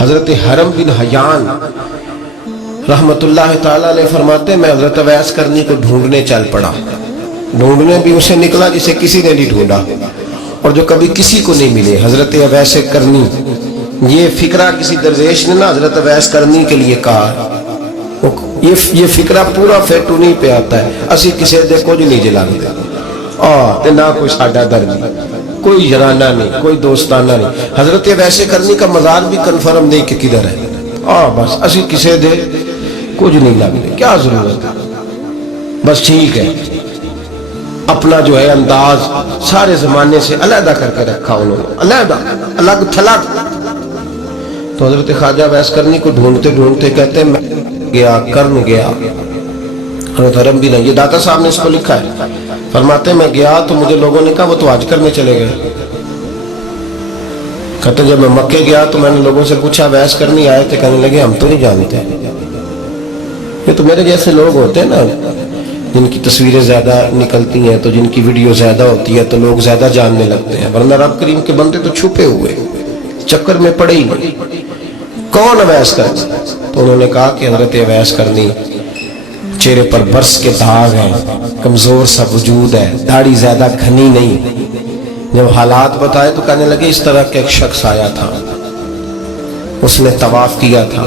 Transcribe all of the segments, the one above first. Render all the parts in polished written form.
حضرت حرم بن حیان رحمت اللہ تعالیٰ علیہ فرماتے ہیں میں حضرت اویس کرنی کو ڈھونڈنے چل پڑا. ڈھونڈنے بھی اسے نکلا جسے کسی نے نہیں ڈھونڈا اور جو کبھی کسی کو نہیں ملے. حضرت اویس کرنی یہ فکرہ کسی درویش نے نا حضرت اویس کرنی کے لیے کہا. یہ فکرہ پورا فیٹونی پہ آتا ہے اسی کسی دے کچھ نہیں جلاتے نہ کوئی ساڈا درد کوئی یارانہ نہیں کوئی دوستانہ نہیں. حضرت اویس کرنی کا مزار بھی کنفرم نہیں کہ کدھر ہے. بس اسی کسی دے کچھ نہیں لگتے کیا ضرورت ہے. بس ٹھیک ہے اپنا جو ہے انداز سارے زمانے سے علیحدہ کر کے رکھا انہوں نے علیحدہ الگ تھلگ. تو حضرت خواجہ اویس کرنی کو ڈھونڈتے ڈھونڈتے کہتے ہیں میں گیا کرن گیا. حضرت حرم بھی نہیں یہ داتا صاحب نے اس کو لکھا ہے. فرماتے ہیں میں گیا تو مجھے لوگوں نے کہا وہ تو حج کرنے چلے گئے. کہتے جب میں مکے گیا تو میں نے لوگوں سے پوچھا اویس کرنی آئے تھے کہنے لگے ہم تو نہیں جانتے. یہ تو میرے جیسے لوگ ہوتے ہیں نا جن کی تصویریں زیادہ نکلتی ہیں تو جن کی ویڈیو زیادہ ہوتی ہے تو لوگ زیادہ جاننے لگتے ہیں ورنہ رب کریم کے بندے تو چھپے ہوئے چکر میں پڑے ہی نہیں. کون اویس کرنی؟ تو انہوں نے کہا کہ حضرت اویس کرنی چہرے پر برس کے داغ ہیں کمزور سا وجود ہے داڑھی زیادہ گھنی نہیں. جب حالات بتائے تو کہنے لگے اس طرح کا ایک شخص آیا تھا اس نے طواف کیا تھا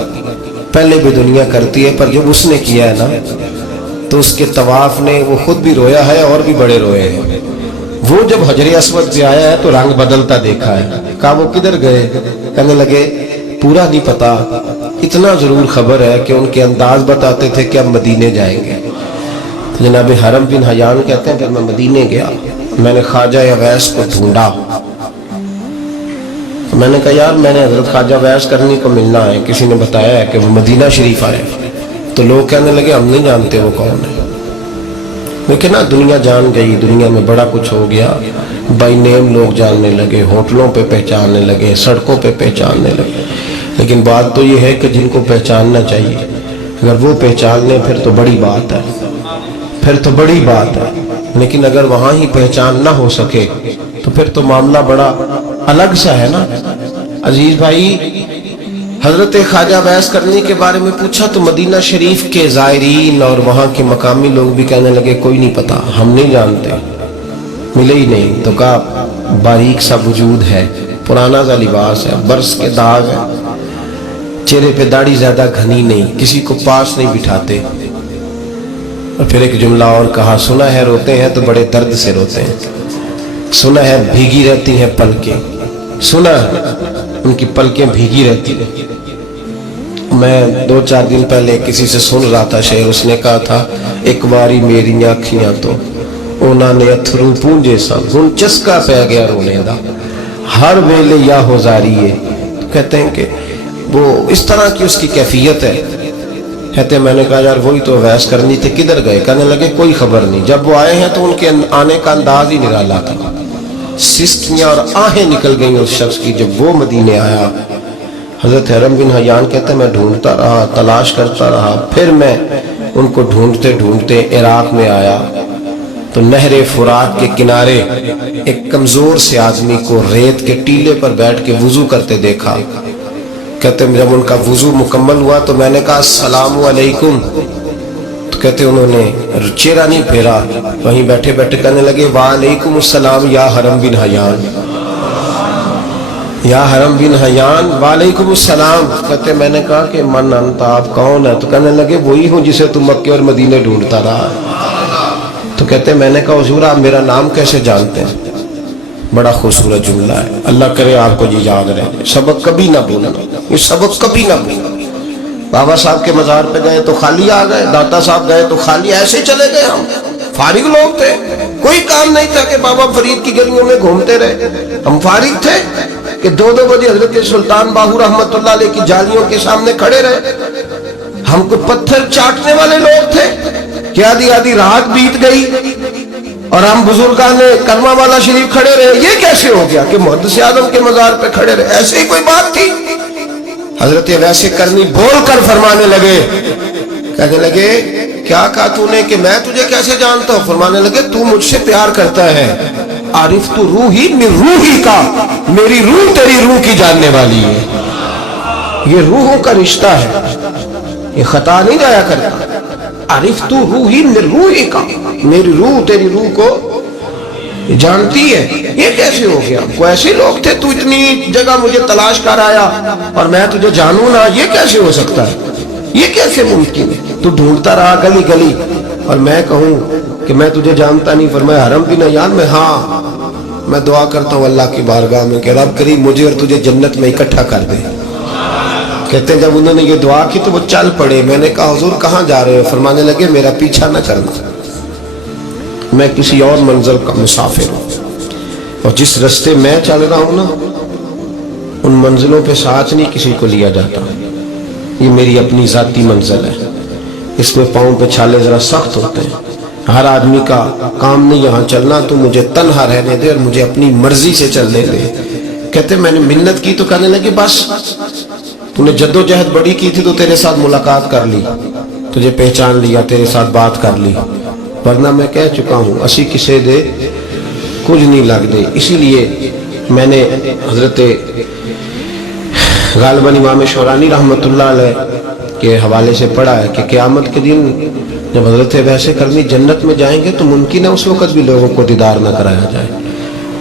پہلے بھی دنیا کرتی ہے پر جب اس نے کیا ہے نا تو اس کے طواف نے وہ خود بھی رویا ہے اور بھی بڑے روئے ہیں. وہ جب حجر اسود پہ آیا ہے تو رنگ بدلتا دیکھا ہے. کہا وہ کدھر گئے؟ کہنے لگے پورا نہیں پتا اتنا ضرور خبر ہے کہ ان کے انداز بتاتے تھے کہ اب مدینے جائیں گے. تو جناب حرم بن حیان کہتے ہیں پھر میں مدینے گیا میں نے خواجہ اویس کو ڈھونڈا. میں نے کہا یار میں نے حضرت خواجہ اویس کرنی کو ملنا ہے کسی نے بتایا ہے کہ وہ مدینہ شریف آئے. تو لوگ کہنے لگے ہم نہیں جانتے وہ کون ہے. لیکن نا دنیا جان گئی دنیا میں بڑا کچھ ہو گیا بائی نیم لوگ جاننے لگے ہوٹلوں پہ پہچاننے لگے سڑکوں پہ پہچاننے لگے. لیکن بات تو یہ ہے کہ جن کو پہچاننا چاہیے اگر وہ پہچان لیں پھر تو بڑی بات ہے پھر تو بڑی بات ہے. لیکن اگر وہاں ہی پہچان نہ ہو سکے تو پھر تو معاملہ بڑا الگ سا ہے نا. عزیز بھائی حضرت خواجہ اویس کرنی کے بارے میں پوچھا تو مدینہ شریف کے زائرین اور وہاں کے مقامی لوگ بھی کہنے لگے کوئی نہیں پتا ہم نہیں جانتے ملے ہی نہیں. تو کہا باریک سا وجود ہے پرانا سا لباس ہے برس کے داغ ہے چہرے پہ داڑھی زیادہ گھنی نہیں کسی کو پاس نہیں بٹھاتے. اور پھر ایک جملہ اور کہا سنا ہے روتے ہیں تو بڑے درد سے روتے ہیں سنا ہے بھیگی رہتی ہیں پلکیں سنا ان کی پلکیں بھیگی رہتی ہیں. میں 2-4 دن پہلے کسی سے سن رہا تھا شعر اس نے کہا تھا ایک باری میری آنکھیاں تو انہوں نے اتھرو پونجے سن ہن چسکا پہ گیا رونے دا ہر ویلے یا ہوزاری ہے. کہتے ہیں کہ وہ اس طرح کی اس کی کیفیت ہے. کہتے ہیں میں نے کہا یار وہی تو اویس کرنی تھے کدھر گئے؟ کہنے لگے کوئی خبر نہیں. جب وہ آئے ہیں تو ان کے آنے کا انداز ہی نرالا تھا سسکیاں اور آہیں نکل گئیں اس شخص کی جب وہ مدینے آیا. حضرت حرم بن حیان کہتے ہیں میں ڈھونڈتا رہا تلاش کرتا رہا پھر میں ان کو ڈھونڈتے ڈھونڈتے عراق میں آیا تو نہر فرات کے کنارے ایک کمزور سے آدمی کو ریت کے ٹیلے پر بیٹھ کے وضو کرتے دیکھا. کہتے ہیں جب ان کا وضو مکمل ہوا تو میں نے کہا السلام علیکم. تو کہتے انہوں نے چہرہ نہیں پھیرا وہیں بیٹھے بیٹھے کہنے لگے وعلیکم السلام یا حرم بن حیان یا حرم بن حیان وعلیکم السلام. کہتے میں نے کہا کہ من انت آپ کون ہے؟ تو کہنے لگے وہی ہوں جسے تم مکے اور مدینے ڈھونڈتا رہا. تو کہتے میں نے کہا حضور آپ میرا نام کیسے جانتے ہیں؟ بڑا خوبصورت جملہ ہے اللہ کرے آپ کو جی یاد رہے سبق کبھی نہ بھولنا یہ سبق کبھی نہ بھولنا. بابا صاحب کے مزار پہ گئے تو خالی آ گئے داتا صاحب گئے تو خالی ایسے ہی چلے گئے. ہم فارغ لوگ تھے کوئی کام نہیں تھا کہ بابا فرید کی گلیوں میں گھومتے رہے. ہم فارغ تھے کہ 2-2 بجے حضرت سلطان باہو رحمت اللہ علیہ کی جالیوں کے سامنے کھڑے رہے. ہم کو پتھر چاٹنے والے لوگ تھے کہ آدھی رات بیت گئی اور ہم بزرگان کلمہ والا شریف کھڑے رہے. یہ کیسے ہو گیا کہ محدث اعظم کے مزار پہ کھڑے رہے؟ ایسے ہی کوئی بات تھی؟ حضرت اویس کرنی بول کر فرمانے لگے کہنے لگے کیا کہا تو نے کہ میں تجھے کیسے جانتا ہوں؟ فرمانے لگے تو مجھ سے پیار کرتا ہے عارف تو روحی من روحی کا میری روح تیری روح کی جاننے والی ہے. یہ روحوں کا رشتہ ہے، یہ خطا نہیں جایا کرتا۔ عرفت روحی من روحی کا، میری روح تیری روح کو جانتی ہے۔ یہ کیسے ہو گیا؟ کوئی ایسے لوگ تھے، تو اتنی جگہ مجھے تلاش کر آیا اور میں تجھے جانوں نہ، یہ کیسے ہو سکتا ہے؟ یہ کیسے ممکن ہے؟ تو ڈھونڈتا رہا گلی گلی اور میں کہوں کہ میں تجھے جانتا نہیں، فرمایا حرم بھی نہ جان میں، ہاں میں دعا کرتا ہوں اللہ کی بارگاہ میں کہ رب کریم مجھے اور تجھے جنت میں اکٹھا کر دے۔ کہتے ہیں جب انہوں نے یہ دعا کی تو وہ چل پڑے۔ میں نے کہا حضور کہاں جا رہے ہو؟ فرمانے لگے میرا پیچھا نہ کرنا، میں کسی اور منزل کا مسافر ہوں، اور جس رستے میں چل رہا ہوں نا ان منزلوں پہ ساتھ نہیں کسی کو لیا جاتا، یہ میری اپنی ذاتی منزل ہے، اس میں پاؤں پہ چھالے ذرا سخت ہوتے ہیں، ہر آدمی کا کام نہیں یہاں چلنا، تو مجھے تنہا رہنے دے اور مجھے اپنی مرضی سے چلنے دے۔ کہتے میں نے منت کی تو کہنے لگے بس تو نے جد و جہد بڑی کی تھی تو تیرے ساتھ ملاقات کر لی، تجھے پہچان لیا، تیرے ساتھ بات کر لی، ورنہ میں کہہ چکا ہوں اسی کسے دے کچھ نہیں لگ دے۔ اسی لیے میں نے حضرت غالباً امام شورانی رحمۃ اللہ علیہ کے حوالے سے پڑھا ہے کہ قیامت کے دن جب حضرت ویسے کرنی جنت میں جائیں گے تو ممکن ہے اس وقت بھی لوگوں کو دیدار نہ کرایا جائے،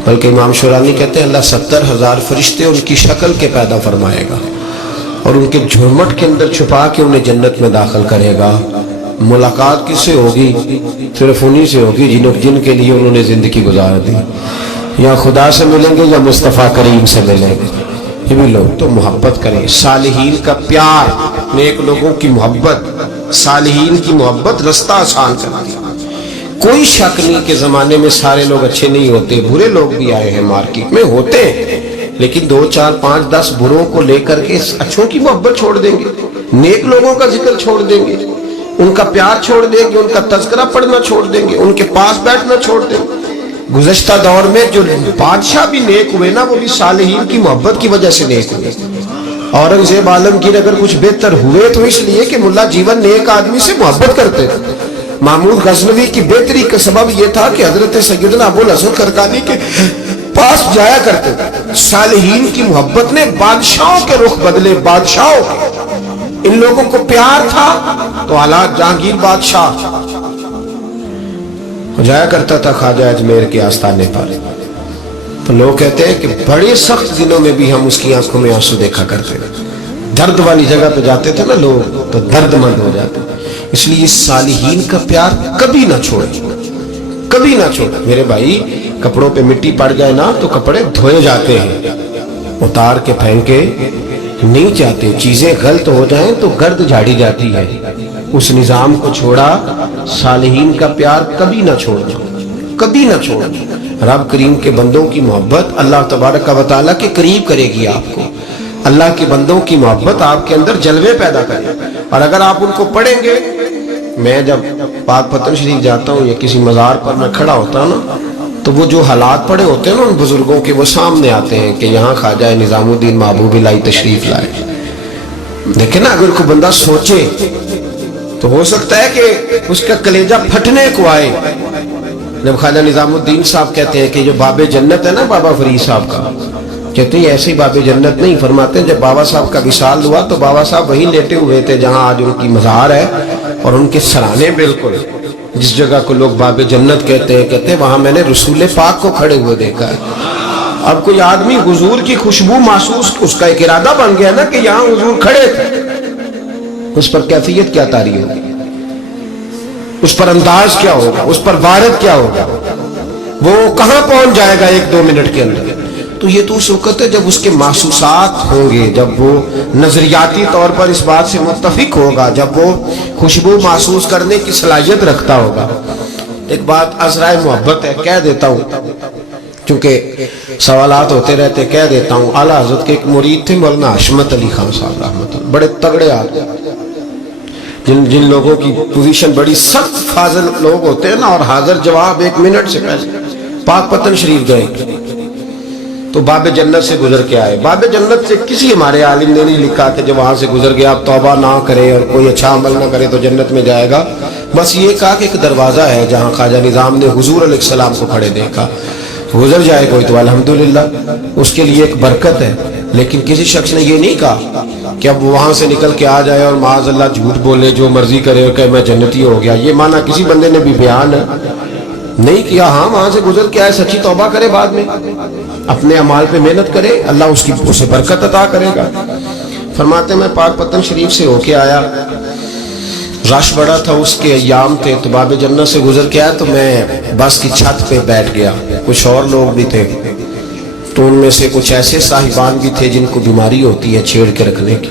بلکہ امام شورانی کہتے ہیں اللہ 70,000 فرشتے ان کی شکل کے پیدا فرمائے گا اور ان کے جھرمٹ کے اندر چھپا کے انہیں جنت میں داخل کرے گا۔ ملاقات کس سے ہوگی؟ صرف انہی سے ہوگی جن کے لیے انہوں نے زندگی گزار دی۔ یا خدا سے ملیں گے یا مصطفیٰ کریم سے ملیں گے۔ یہ بھی لوگ تو محبت کریں، صالحین کا پیار، نیک لوگوں کی محبت، صالحین کی محبت رستہ آسان کرتی۔ کوئی شک نہیں کہ زمانے میں سارے لوگ اچھے نہیں ہوتے، برے لوگ بھی آئے ہیں مارکیٹ میں، ہوتے ہیں، لیکن 2 4 5 10 بروں کو لے کر کے اچھوں کی محبت چھوڑ دیں گے، نیک لوگوں کا ذکر چھوڑ دیں گے، ان کا پیار چھوڑ دیں گے، ان کا تذکرہ پڑھنا چھوڑ دیں گے، ان کے پاس بیٹھنا چھوڑ دیں گے۔ گزشتہ دور میں جو بادشاہ بھی نیک ہوئے نا وہ بھی صالحین کی محبت کی وجہ سے نیک ہوئے۔ اورنگزیب عالمگیر اگر کچھ بہتر ہوئے تو اس لیے کہ ملا جیون نیک آدمی سے محبت کرتے تھے۔ محمود غزنوی کی بہتری کا سبب یہ تھا کہ حضرت سیدنا ابو الحسن کرکانی کے پاس جایا کرتے تھے۔ صالحین کی محبت نے بادشاہوں کے رخ بدلے، بادشاہوں کے، ان لوگوں کو پیار تھا تو حالات جہانگیر بادشاہ جایا کرتا تھا خواجہ اجمیر کے آستانے پر، تو لوگ کہتے ہیں کہ بڑے سخت دنوں میں بھی ہم اس کی آنکھوں میں آنسو دیکھا کرتے تھے۔ درد والی جگہ پہ جاتے تھے نا لوگ تو درد مند ہو جاتے، اس لیے صالحین کا پیار کبھی نہ چھوڑے، کبھی نہ چھوڑے۔ میرے بھائی کپڑوں پہ مٹی پڑ جائے نا تو کپڑے دھوئے جاتے ہیں، اتار کے پھینکے نہیں چاہتے، چیزیں غلط ہو جائیں تو گرد جھاڑی جاتی ہے، اس نظام کو چھوڑا۔ صالحین کا پیار کبھی نہ چھوڑنا، کبھی نہ چھوڑنا۔ رب کریم کے بندوں کی محبت اللہ تبارک و تعالیٰ کے قریب کرے گی آپ کو، اللہ کے بندوں کی محبت آپ کے اندر جلوے پیدا کرے، اور اگر آپ ان کو پڑھیں گے۔ میں جب پاک پتن شریف جاتا ہوں یا کسی مزار پر میں کھڑا ہوتا ہوں نا تو وہ جو حالات پڑے ہوتے ہیں نا ان بزرگوں کے، وہ سامنے آتے ہیں کہ یہاں خواجہ نظام الدین محبوب الہی تشریف لائے۔ دیکھیں نا اگر کوئی بندہ سوچے تو ہو سکتا ہے کہ اس کا کلیجہ پھٹنے کو آئے جب خواجہ نظام الدین صاحب کہتے ہیں کہ جو باب جنت ہے نا بابا فرید صاحب کا، کہتے ہیں ایسی باب جنت نہیں، فرماتے ہیں جب بابا صاحب کا وصال ہوا تو بابا صاحب وہیں لیٹے ہوئے تھے جہاں آج ان کی مزار ہے، اور ان کے سرانے بالکل جس جگہ کو لوگ باب جنت کہتے ہیں وہاں میں نے رسول پاک کو کھڑے ہوئے دیکھا ہے۔ اب کوئی آدمی حضور کی خوشبو محسوس، اس کا ایک ارادہ بن گیا نا کہ یہاں حضور کھڑے تھے، اس پر کیفیت کیا طاری ہوگی، اس پر انداز کیا ہوگا، اس پر وارد کیا ہوگا، وہ کہاں پہنچ جائے گا 1-2 منٹ کے اندر۔ تو یہ تو اس وقت ہے جب اس کے محسوسات ہوں گے، جب وہ نظریاتی طور پر اس بات سے متفق ہوگا، جب وہ خوشبو محسوس کرنے کی صلاحیت رکھتا ہوگا۔ ایک بات عذرائے محبت ہے، کہہ دیتا ہوں چونکہ سوالات ہوتے رہتے، کہہ دیتا ہوں۔ اعلیٰ حضرت کے ایک مرید تھے مولانا حشمت علی خان صاحب رحمۃ اللہ، بڑے تگڑے آدمی، جن لوگوں کی پوزیشن بڑی سخت فاضل لوگ ہوتے ہیں نا، اور حاضر جواب 1 منٹ سے پہلے پاک پتن شریف گئے تو باب جنت سے گزر کے آئے۔ باب جنت سے کسی ہمارے عالم نے نہیں لکھا کہ جب وہاں سے گزر گیا اب توبہ نہ کرے اور کوئی اچھا عمل نہ کرے تو جنت میں جائے گا، بس یہ کہا کہ ایک دروازہ ہے جہاں خواجہ نظام نے حضور علیہ السلام کو کھڑے دیکھا، گزر جائے کوئی تو الحمدللہ، اس کے لیے ایک برکت ہے۔ لیکن کسی شخص نے یہ نہیں کہا کہ اب وہاں سے نکل کے آ جائے اور معاذ اللہ جھوٹ بولے، جو مرضی کرے اور کہ میں جنتی ہو گیا. یہ معنی کسی بندے نے بھی بیان نہیں کیا. ہاں وہاں سے گزر کے آئے، سچی توبہ کرے، بعد میں اپنے اعمال پہ محنت کرے، اللہ اسے برکت عطا کرے گا. فرماتے ہیں میں پاک پتن شریف سے ہو کے آیا، رش بڑا تھا، اس کے ایام تھے، تو باب جنت سے گزر کے آیا تو میں بس کی چھت پہ بیٹھ گیا. کچھ اور لوگ بھی تھے، تو ان میں سے کچھ ایسے صاحبان بھی تھے جن کو بیماری ہوتی ہے چھیڑ کے رکھنے کی،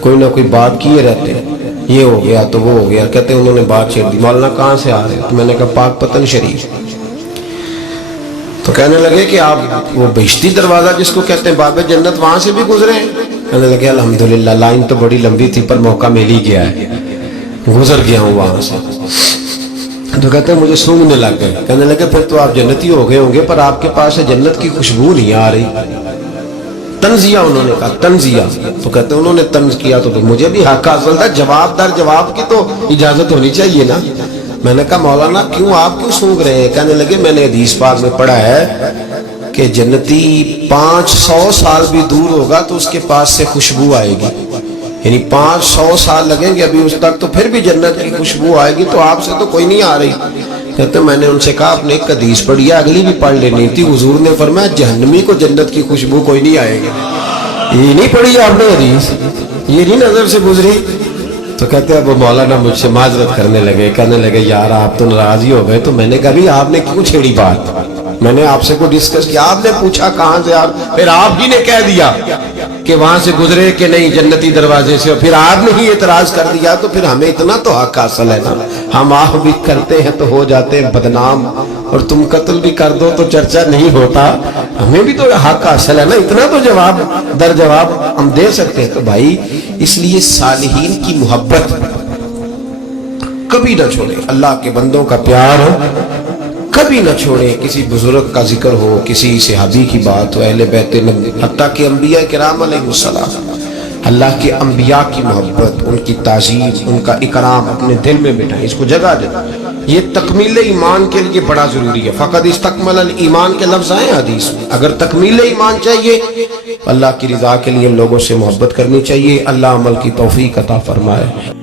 کوئی نہ کوئی بات کیے رہتے ہیں، یہ ہو گیا تو وہ ہو گیا. کہتے ہیں انہوں نے بات چھیڑ دی، مولانا کہاں سے آ رہے؟ تو میں نے کہا پاک پتن شریف. تو کہنے لگے کہ آپ وہ بہشتی دروازہ جس کو کہتے ہیں باب جنت، وہاں سے بھی گزرے ہیں؟ کہنے لگے الحمدللہ، لائن تو بڑی لمبی تھی پر موقع مل ہی گیا ہے، گزر گیا ہوں وہاں سے. تو کہتے ہیں مجھے سونگنے لگ گئے. کہنے لگے پھر تو آپ جنتی ہو گئے ہوں گے، پر آپ کے پاس سے جنت کی خوشبو نہیں آ رہی. تنزیہ، انہوں نے کہا تنزیہ. تو کہتے ہیں انہوں نے طنز کیا تو مجھے بھی حق حاصل تھا، جواب در جواب کی تو اجازت ہونی چاہیے نا. میں نے کہا مولانا کیوں، آپ کیوں سونگ رہے ہیں؟ کہنے لگے میں نے حدیث پاک میں پڑھا ہے کہ جنتی 500 سال بھی دور ہوگا تو اس کے پاس سے خوشبو آئے گی، یعنی 500 سال لگیں گے ابھی اس تک، تو پھر بھی جنت کی خوشبو آئے گی، تو آپ سے تو کوئی نہیں آ رہی. کہتے میں نے ان سے کہا آپ نے ایک حدیث پڑھی ہے، اگلی بھی پڑھ لینی تھی. حضور نے فرمایا جہنمی کو جنت کی خوشبو کوئی نہیں آئے گی. یہ نہیں پڑھی آپ نے حدیث، یہ نہیں نظر سے گزری. تو کہتے ہیں وہ مولانا مجھ سے معذرت کرنے لگے، کہنے لگے یار آپ تو ناراض ہی ہو گئے. تو میں نے کہا بھی آپ نے کیوں چھیڑی بات؟ میں نے آپ سے کوئی ڈسکس کیا؟ آپ نے پوچھا کہاں سے، آپ پھر آپ ہی نے کہہ دیا کہ وہاں سے گزرے کہ نہیں جنتی دروازے سے، اور پھر آپ نے ہی اعتراض کر دیا. تو پھر ہمیں اتنا تو حق حاصل ہے نا، ہم آہ بھی کرتے ہیں تو ہو جاتے ہیں بدنام، اور تم قتل بھی کر دو تو چرچا نہیں ہوتا. ہمیں بھی تو حق حاصل ہے نا، اتنا تو جواب در جواب ہم دے سکتے ہیں. تو بھائی اس لیے صالحین کی محبت کبھی نہ چھوڑے، اللہ کے بندوں کا پیار کبھی نہ چھوڑے. کسی بزرگ کا ذکر ہو، کسی صحابی کی بات ہو، اہل بیت نبی، حتیٰ کہ انبیاء کرام علیہ السلام، اللہ کے انبیاء کی محبت، ان کی تعظیم، ان کا اکرام اپنے دل میں بٹھائیں، اس کو جگہ دیں. یہ تکمیل ایمان کے لیے بڑا ضروری ہے. فقط استکمل الایمان کے لفظ آئے حدیث میں. اگر تکمیل ایمان چاہیے، اللہ کی رضا کے لیے لوگوں سے محبت کرنی چاہیے. اللہ عمل کی توفیق عطا فرمائے.